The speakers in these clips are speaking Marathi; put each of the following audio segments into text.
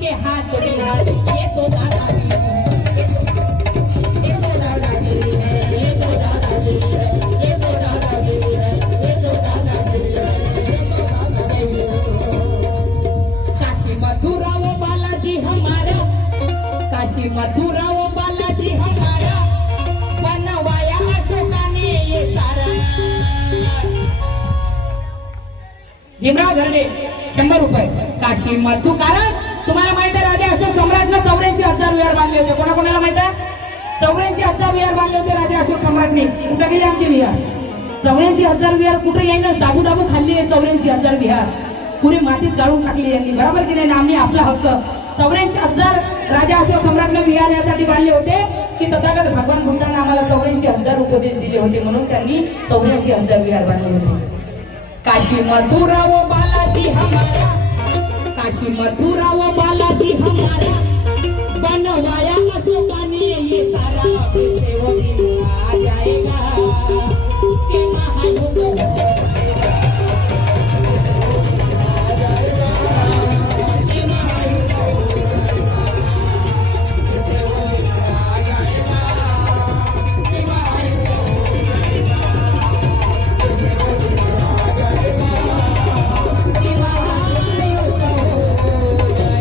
के हाथ बिहारी ये तो दादागिरी है, ये तो दादागिरी है, ये तो दादागिरी है, ये तो दादागिरी है, ये तो दादागिरी है, ये तो दादागिरी है। काशी मथुरा वो बालाजी हमारा, काशी मथुरा वो बालाजी हमारा, बनवाया अशोकाने ये सारा। भीमराव धरणे 100 रुपये काशी मथु। कारण तुम्हाला माहिती आहे राजा अशोक सम्राटने 84,000 विहार बांधले होते. कोणाकोणाला माहिती आहे? 84,000 विहार बांधले होते राजा अशोक सम्राटने. कुठे गेले आमचे विहार? 84,000 विहार कुठे येईन? दाबू दाबू खाल्ली आहे 84,000 विहार. पुरे मातीत गाळून टाकली यांनी. बरोबर की नाही? आम्ही आपला हक्क 84,000 राजा अशोक सम्राटने विहार यासाठी बांधले होते की तथागत भगवान बुद्धांना आम्हाला 84,000 उपदेश दिले होते म्हणून त्यांनी 84,000 विहार बांधले होते. काशी मथुरा वो बालाजी हमारा, काशी मथुरा वो बालाजी हमारा, बनवाया अशोकाने ये सारा। से वो दिन आ जाएगा कि महायुद्ध हो जाएगा, कि महायुद्ध हो जाएगा, से वो दिन आ जाएगा कि महायुद्ध हो जाएगा, से वो दिन आ जाएगा कि महायुद्ध हो जाएगा।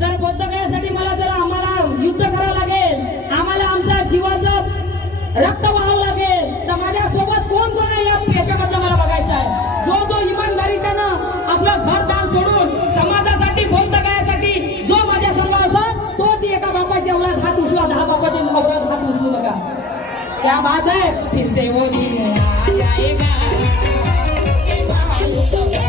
जर बौद्ध गयासाठी मला जर आम्हाला युद्ध करावं लागेल, आम्हाला आमच्या जीवाचं रक्त व्हावं लागेल, तर माझ्या सोबत कोण कोण आहे याच्याबद्दल मला बघायचं आहे. जो जो इमानदारीच्यानं आपलं घरदार सोडून समाजासाठी बौद्ध गयासाठी जो माझ्या संग असत, तोच एका बापाची औलाद हात उचला, 10 बापाची औलाद हात उचलू नका. क्या बात है? फिर से वो दिन आ जाएगा कि महायुद्ध हो जाएगा.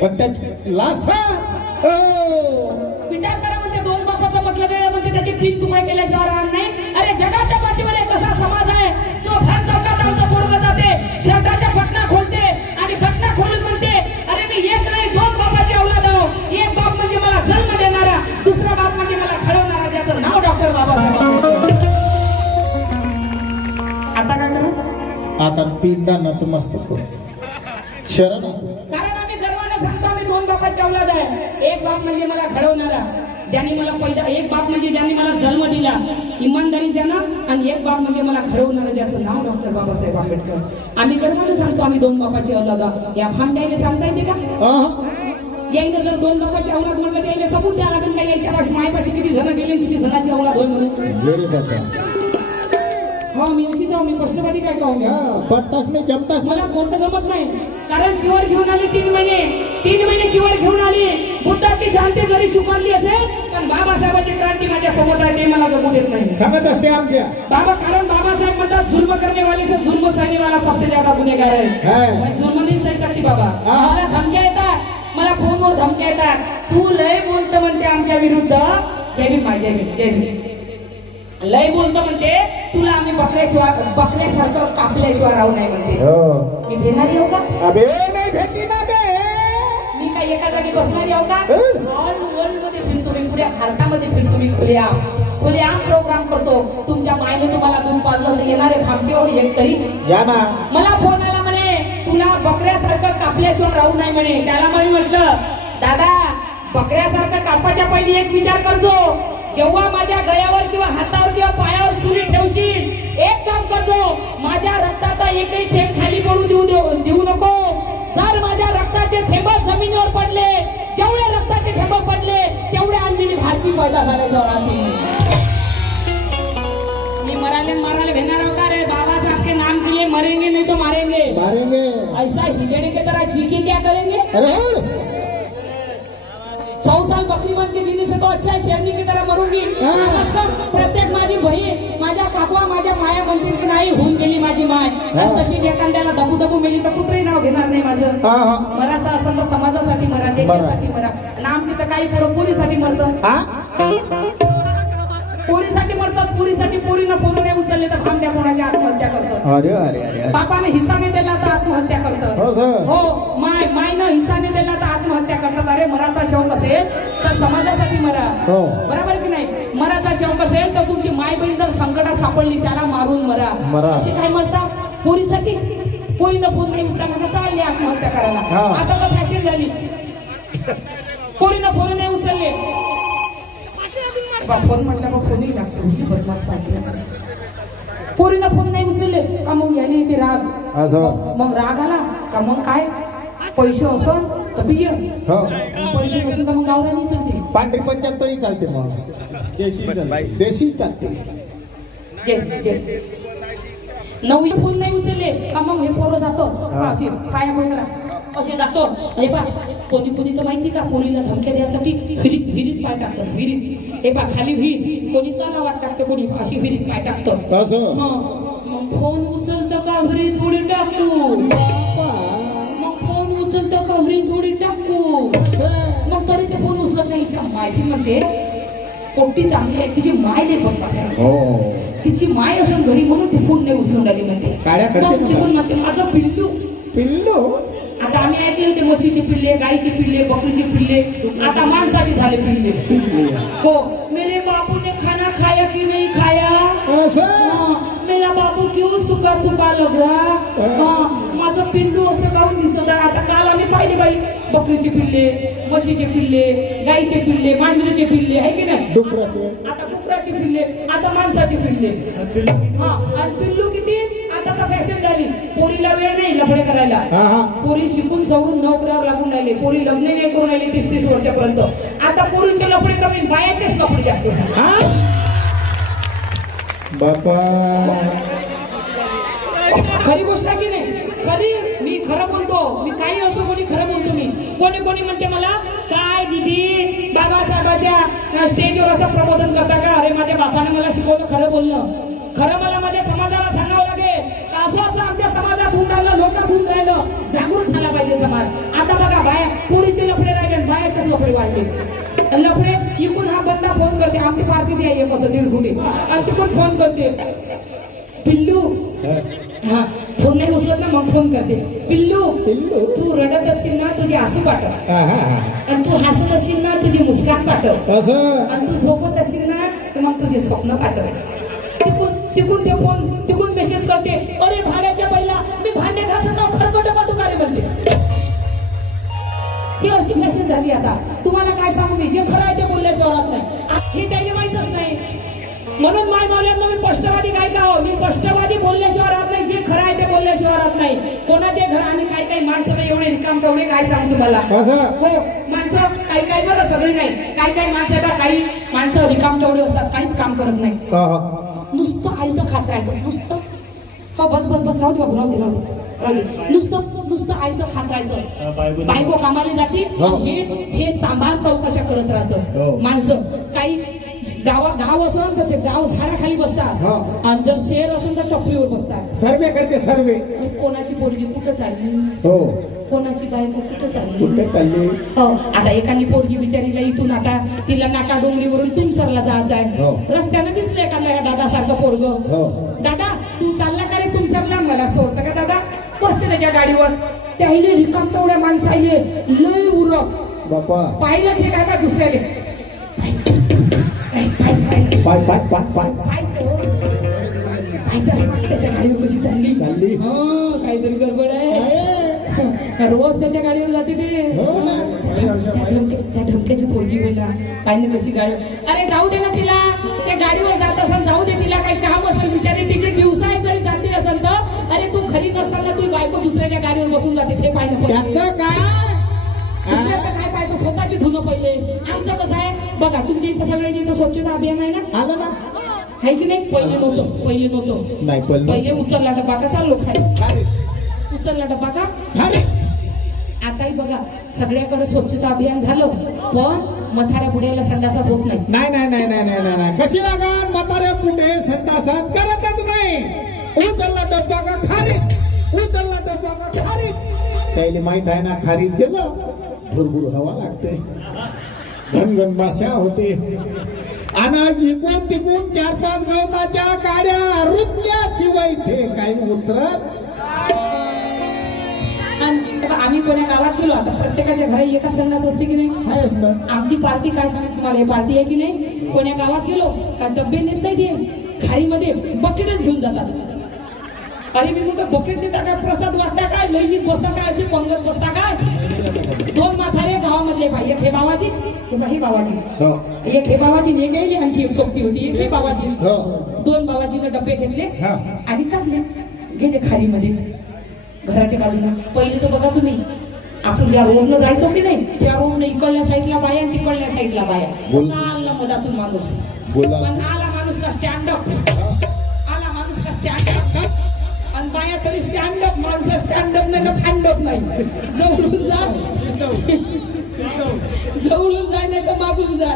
पण त्याची लासाच विचार करा म्हणजे 2 बापाचं म्हटलं गेलं म्हणजे त्याचे 3 तुकडे केल्याशिवाय राहणार नाही. अरे जगाच्या पाठीवर एक असा समाज आहे जो भर चौकात आमचं पोरगं जाते, शर्टाच्या बटना खोलते आणि बटना खोलून म्हणते अरे मी एक नाही 2 बापाची औलाद आहो. एक बाप म्हणजे मला जन्म देणारा, दुसरा बाप म्हणजे मला घडवणारा, ज्याचं नाव डॉक्टर बाबासाहेब आंबेडकर. आता काय करू? आता 3दा नतमस्तक हो. शरण कारण आम्ही गर्वाने सांगतो आम्ही 2 बापाची औलाद आहे. एक बाप म्हणजे मला घडवणारा, ज्यांनी मला पैदा, एक बाप म्हणजे ज्यांनी मला जन्म दिला इमानदारीच्यानं, आणि एक बाप म्हणजे मला घडवणारा, ज्याचं नाव डॉक्टर बाबासाहेब आंबेडकर. आम्ही गर्वाने सांगतो आम्ही 2 बापाची औलाद आहोत. या भामट्याला सांगता येते का? यायनं जर 2 बापाची औलाद म्हटलं तर यायला सबूत द्या लागेल का यायच्या मायपाशी किती जण गेले, किती जणाची औलाद होय म्हणून. हो मी अशी जाऊ, मी कष्टवादी काय कहून पडताच नाही, जमताच मला कोणतं जमत नाही. कारण चिवर घेऊन आली 3 महिने चिवर घेऊन आली. बुद्धाची शांती जरी स्वीकारली असेल पण बाबासाहेबांची क्रांती माझ्या सोबत आहे, ते मला जमू देत नाही. समज असते आमच्या बाबा. कारण बाबासाहेब म्हणतात जुल्म करने वाले से जुल्म सहने वाला सबसे ज्यादा गुन्हेगार है. मैं जुल्म नहीं सह सकती बाबा. मला धमक्या येतात, मला फोनवर धमक्या येतात, तू लय बोलतं म्हणते आमच्या विरुद्ध. जय भीम, जय भीम, जय भीम. लय बोलतो म्हणते, तुला आम्ही बकऱ्यासारखं कापल्याशिवाय राहू नाही म्हणते. मी भेटणारी आहो का? अबे नाही भेटली ना बे. मी काय एका जागी बसणारी आहो का? ऑल वर्ल्ड मध्ये फिरतो मी, पुऱ्या भारतामध्ये फिरतो मी. खुलेआम प्रोग्राम करतो. तुमच्या मायने तुम्हाला दूध पाजलं तर येणारे भामटे एक तरी या ना. मला फोन आला म्हणे तुला बकऱ्यासारखं कापल्याशिवाय राहू नाही म्हणे. त्याला मी म्हटलं दादा बकऱ्यासारखं कापाच्या पहिली एक विचार करतो, जेव्हा माझ्या गळ्यावर किंवा हातावर किंवा पायावर सुरी ठेवशील, एक काम करतो, माझ्या रक्ताचा एकही थेंब खाली पडू देऊ नको. जर माझ्या रक्ताचे थेंब जमिनीवर पडले, जेवढे रक्ताचे थेंब पडले तेवढे अंजली भारती पैदा झाल्याशिवाय राहते. मी मारायला भेटणार आहो का रे? बाबासाहेब के नाम के लिए मरेंगे नहीं तो मारेंगे. ऐसा हिजड़े के तरह चीखे क्या करेंगे? 100 साल बकरी बन के जीने से तो अच्छा है शेरनी की तरह मरूंगी. प्रत्येक माझी बहीण, माझ्या काकवा, माझ्या माया म्हणतील की नाही होऊन गेली माझी माय. आणि तशीच एखाद्याला दबू मेली तर कुठेही नाव घेणार नाही माझं. मराचा असेल तर समाजासाठी मरा, देशासाठी मरा. आणि आमची तर काही पोरं पोरीसाठी मरतात, पोरीसाठी मरतात. पोरीसाठी पोरीनं फोन नाही उचलले तर भामड्या लेकराची आत्महत्या करतात. अरे अरे अरे अरे. बापाने हिस्सा नाही दिला तर आत्महत्या करतात. हो सर. हो, मायनं हिस्सा नाही दिला तर आत्महत्या करतात. अरे मराचा शौक असेल तर समाजासाठी मरा. हो. बरोबर की नाही? मराचा शौक असेल तर तुमची माय बहीण जर संकटात सापडली त्याला मारून मरा. मरा. असे काय म्हणतात पोरीसाठी? पोरीनं फोन नाही उचलला चालली आत्महत्या करायला. हा. आता तर फॅशन झाली. पोरीनं फोन नाही उचलले, फोन म्हटलं मग फोनही लागतो. ही बदमाश पाहिजे. पोरीनं फोन नाही उचलले का मग याने येते राग. असं. मग राग आला का मग काय, पैसे असन तर बिय, हो. पैसे नसून तर मग गावरानी चलते. पांढरी 75 चालते मग. देशी चालते. जे जे नवी फोन नाही उचलले का मग हे पोरं जातो पाया पडणार असे जातो. हे पा कोणी कोणी तर माहिती का पोरीला धमक्या द्यायसाठी विहिरीत विहिरीत पाय टाकतात. विहिरीत हे पा खाली विहीर, कोणी तलावात टाकतं, कोणी अशी विहिरीत पाय टाकतं. असं. मग फोन उचलतं का विहिरीत थोडी टाकू. मग फोन उचलतं का विहिरीत थोडी टाकू. मग तरी ते फोन उचलत नाही. माहिती म्हणते पोट्टी चांगली आहे, तिची माय नाही पण असेल. हो. तिची माय असं घरी म्हणून ती फोन नाही उचलून राहिली म्हणते. काड्या करते मग ते पण म्हणते माझं पिल्लू. पिल्लू. आता आम्ही ऐकले होते म्हशीचे पिल्ले, गाईचे पिल्ले, बकरीचे पिल्ले, आता माणसाचे झाले पिल्ले. हो, मेरे बाबू ने खाना खाया कि नहीं खाया. मेरा बाबू क्यों सुका सुका लग रहा. माझं पिल्लू असं काऊन दिसत आहे. आता काल आम्ही पाहिले बाई बकरीचे पिल्ले, म्हशीचे पिल्ले, गाईचे पिल्ले, मांजरीचे पिल्ले आहे की नाही. डुकराचे. आता डुकराचे पिल्ले, आता माणसाचे पिल्ले. हा, आणि पिल्लू किती. आता तर फॅशन झाली. पोरीला वेळ नाही लफडे करायला. पोरी शिकून सवरून नोकऱ्यावर लागून राहिले. पोरी लग्न नाही करून राहिले 30-30 वर्षापर्यंत. आता पोरीचे लफडे कमी, बायाचेच लफडे जास्त. बापा. खरी गोष्ट आहे की नाही. खरी, मी खरं बोलतो. मी काही असो कोणी खरं बोलतो. मी कोणी कोणी म्हणते मला काय दीदी बाबासाहेबाच्या स्टेजवर असं प्रबोधन करता का. अरे माझ्या बापाने मला शिकवलं खरं बोलणं. खरं मला माझ्या समाजाला सांगावं लागेल. असं असं आमच्या समाजात होऊन राहिलं, लोकात होऊन राहिलं. जागृत झाला पाहिजे समाज. आता बघा बाया पोरीचे लफडे राहिले, बायाचेच लफडे वाढले. लफडे इकून हा बंदा फोन करते आमची पार्टी द्या एक असं 1.5 फुटे, आणि तिकून फोन करते पिल्लू. हा, फोन नाही उचलत ना मग फोन करते पिल्लू. तू रडत असशील ना तुझी हसू पाठव, आणि तू हसत असशील ना तुझी मुस्कान पाठव, आणि तू झोपत असशील ना तर मग तुझे स्वप्न पाठव. तिकून मेसेज करते अरे भाड्याच्या पहिला मी भांडे घासत आहो खरकट पाठवू रे म्हणते. ही अशी मेसेज झाली. आता तुम्हाला काय सांगू मी, जे खरं आहे ते बोलल्याशिवाय राहत नाही. हे त्याला माहीतच नाही. म्हणून माय मौल्यांना मी स्पष्टवादी काय का हो, मी स्पष्टवादी बोलल्याशिवाय राहत नाही. जे खरं आहे ते बोलल्याशिवाय राहत नाही. कोणाचे घर आणि काही माणसं एवढे रिकाम तेवढे काय सांगू तुम्हाला. हो, माणसं काही बरं सगळे नाही. काही माणसं काही माणसं रिकाम तेवढे असतात, काहीच काम करत नाही. नुसतं आईचं खात राहतं. नुसतं हो बस राहू दे बाबू, राहू दे. नुसतं आईचं खात राहतं. बायको कामाला जाते, हे चांभार चौकशा करत राहतं. माणसं काही गाव असेल तर ते गाव झाडाखाली बसतात, आणि जर शहर असेल तर टपरीवर बसतात. सर्वे करते सर्वे. कोणाची पोरगी कुठं चालली, हो, कोणाची बायको कुठं कुठे चालली. हो, आता एकाने पोरगी बिचारीला इथून आता तिला नाका डोंगरीवरून तुमसरला जायचं आहे. रस्त्यानं दिसलं एखाद्या दादा सारखं पोरग. दादा तू चालला का रे तुमसरला, मला सोडतं का दादा. बसते त्याच्या गाडीवर. त्याहिले रिकाम तेवढ्या माणसाले लय उरक बापा. पाहिलं ते काय का दुसऱ्याले त्याच्या गाडीवर कशी चालली काहीतरी गडबड आहे. रोज त्याच्या गाडीवर जाते ते. त्या ढमक्याची पोरगी वेळा पाहिजे कशी गाडी. अरे जाऊ दे ना तिला, त्या गाडीवर जात असेल जाऊ दे, तिला काही काम असेल बिचारी, तिची दिवसा जरी जाते असेल तर. अरे तू घरी नसताना तू बायको दुसऱ्याच्या गाडीवर बसून जाते ते पाहिजे. दुसऱ्याचं काय पाहिजे, स्वतःची धुणं पहिले. आमचं कसं आहे बघा, तुमच्या इथं सगळ्याच्या इथं स्वच्छता अभियान आहे ना, आलं ना, आहे की नाही. पहिले नव्हतं. नाही पहिले उचलला डब्बा का चाललो खाय, उचलला डब्बा का. आताही बघा सगळ्याकडे स्वच्छता अभियान झालं, पण म्हाताऱ्या पुढ्याला संडासात होत नाही. नाही. कशी लागा म्हाताऱ्या पुढे संडासात करतच नाही. उचलला डब्बा का खारी, उचलला डब्बा का खारी. त्याला माहित आहे ना, खारीत गेलं भुरभुर हवा लागते, घनघन माशा होते, आणि इकून तिकून 4-5 गवताच्या काड्या रुतल्याशिवाय इथे काही उतरत आणि आम्ही कोण्या गावात गेलो आता प्रत्येकाच्या घरी एका संडास असते की नाही आहेस ना आमची पार्टी काय सांगते तुम्हाला, हे पार्टी आहे की नाही. कोण्या गावात गेलो का डब्बे नेत नाही ते खारीमध्ये बकेटच घेऊन जातात. अरे मी म्हणतो बकेट नेता काय, प्रसाद वाटता काय, लैंगिक बसता काय, असे पंगत बसता काय. दोन म्हातारे गावामधले बाई, एक हे बाबाजी, हे बाबाजी, हो एक हे बाबाजी ने गेली, आणखी एक सोबती होती, एक हे बाबाजी. हो दोन बाबाजीने डब्बे घेतले हा. आणि चालले गेले खारीमध्ये घराच्या बाजूला. पहिले तर बघा तुम्ही, आपण ज्या रोडनं जायचो की नाही त्या रोडनं इकडल्या साईडला बाया आणि तिकडल्या साईडला बाया. बोल. आला मधातून माणूस, बोला. पण आला माणूस का स्टँडअप, आला माणूस का स्टँडअप, आणि बाया तरी स्टँडअप, माणसं स्टँडअप नाही ना फॅन्डअप नाही. जवळून जा, जवळून जाय नाही तर मागून जा.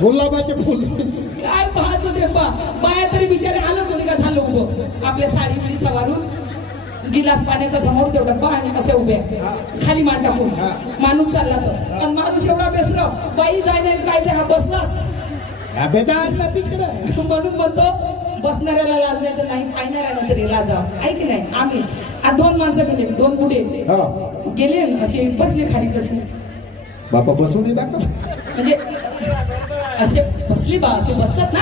गुलाबाचे फुल काय पाहायचं ते बाया तरी बिचारे आलं कोणी का झालं उभं, आपल्या साडी बिडी सवारून गिलास पाण्याचा समोर तेवढा डब्बा आणि कसे उभे खाली मान टाकून माणूस चालला तर, आणि माणूस एवढा बेसरा बाई जाय नाही काय ते हा बसलास तिकडे म्हणून म्हणतो बसणाऱ्याला लाज नाही तर नाही, पाहणाऱ्याला तरी लाज आहे की नाही. आम्ही दोन माणसं गेले, दोन पुढे गेले असे बसले खाली कसे बापा बसू दे दाखव म्हणजे असे बसले बा, असे बसतात ना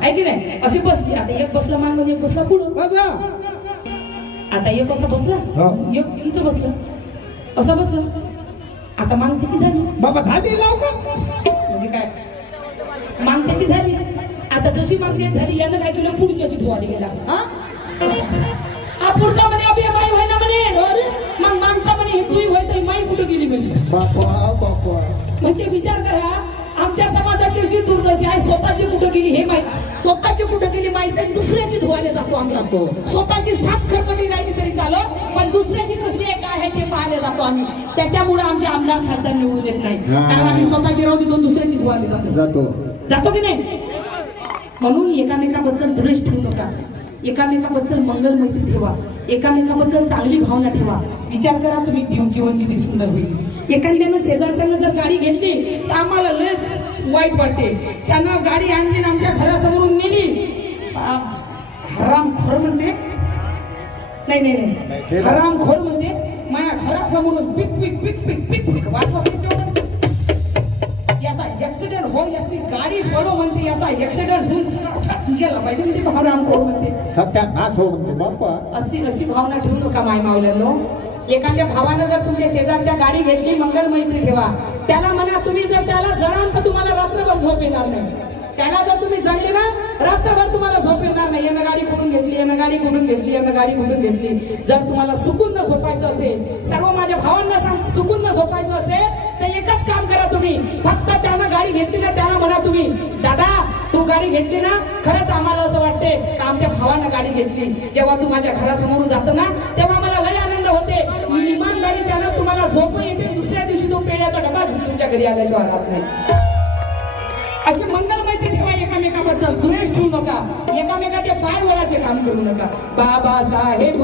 आहे की नाही, अशी बसली. आता एक बसला मान म्हणजे एक बसला पुढं, आता एक असा बसला एक इथं बसला असं बसला. आता मान त्याची झाली बाबा झाली लवकर म्हणजे काय, मान त्याची झाली. आता जशी मान त्याची झाली यानं काय केलं, पुढच्याची धुवाली गेला. हा पुढचा म्हणे अभि माई व्हाय ना म्हणे, मग माणसा म्हणे हे तुही व्हाय तर माई कुठं गेली म्हणजे. बापा बापा म्हणजे विचार करा, आमच्या समाजाची अशी दुर्दशा आहे, स्वतःची कुठं गेली हे माहित, स्वतःची कुठं गेली माहित नाही, दुसऱ्याची धुवायला जातो आम्ही. स्वतःची साफ खरकटी राहिली तरी चालत, पण दुसऱ्याची कशी आहे काय आहे ते पाहायला जातो आम्ही. त्याच्यामुळे आमचे आमदार खासदार निवडून येत नाही, कारण आम्ही स्वतःची राहू देतो, दुसऱ्याची धुवायला जातो की नाही. म्हणून एकामेकाबद्दल द्वेष ठेवू नका, एकामेकाबद्दल मंगल मैत्री ठेवा, एकामेकाबद्दल चांगली भावना ठेवा. विचार करा तुम्ही जीवन किती सुंदर होईल. एखाद्यानं शेजारच्यानं जर गाडी घेतली तर आम्हाला लय वाईट वाटते. त्यानं गाडी आणली आमच्या घरासमोरून नेली, हरामखोर म्हणते, नाही नाही नाही हरामखोर म्हणते, माझ्या घरासमोरून पिक पिक पिक पिक पिक पिक वाजवा, याचा ऍक्सिडेंट हो, याची गाडी पडो म्हणते, याचा ऍक्सिडेंट होऊन गेला पाहिजे म्हणजे हरामखोर म्हणते, सत्यानाश हो म्हणते बाप्पा. अशी भावना ठेवू नका माय मावल्यांनो. एखाद्या भावानं जर तुमच्या शेजारच्या गाडी घेतली, मंगल मैत्री ठेवा. त्याला म्हणा, तुम्ही जर त्याला जळाल तर तुम्हाला रात्रभर झोप येणार नाही. त्याला जर तुम्ही जळले ना रात्रभर तुम्हाला झोप येणार नाही. यानं गाडी कुठून घेतली, यानं गाडी कुठून घेतली, यानं गाडी कुठून घेतली. जर तुम्हाला सुकून न झोपायचं असेल, सर्व माझ्या भावांना सुकून न झोपायचं असेल तर एकच काम करा तुम्ही, फक्त त्यानं गाडी घेतली ना त्याला म्हणा तुम्ही, दादा तू गाडी घेतली ना, खरंच आम्हाला असं वाटते का आमच्या भावानं गाडी घेतली. जेव्हा तू माझ्या घरासमोरून जातो ना तेव्हा मला लय आनंद होते. इमानदारीच्यानं तुम्हाला झोप येते, दुसऱ्या दिवशी तो पेढ्याचा डबा घेऊन तुमच्या घरी आल्याच्या वाटत नाही. अशी मंगल मैत्री ठेवा, एकामेकाबद्दल द्वेष ठेवू नका, एकामेकाचे पाय वळाचे काम करू नका. बाबासाहेब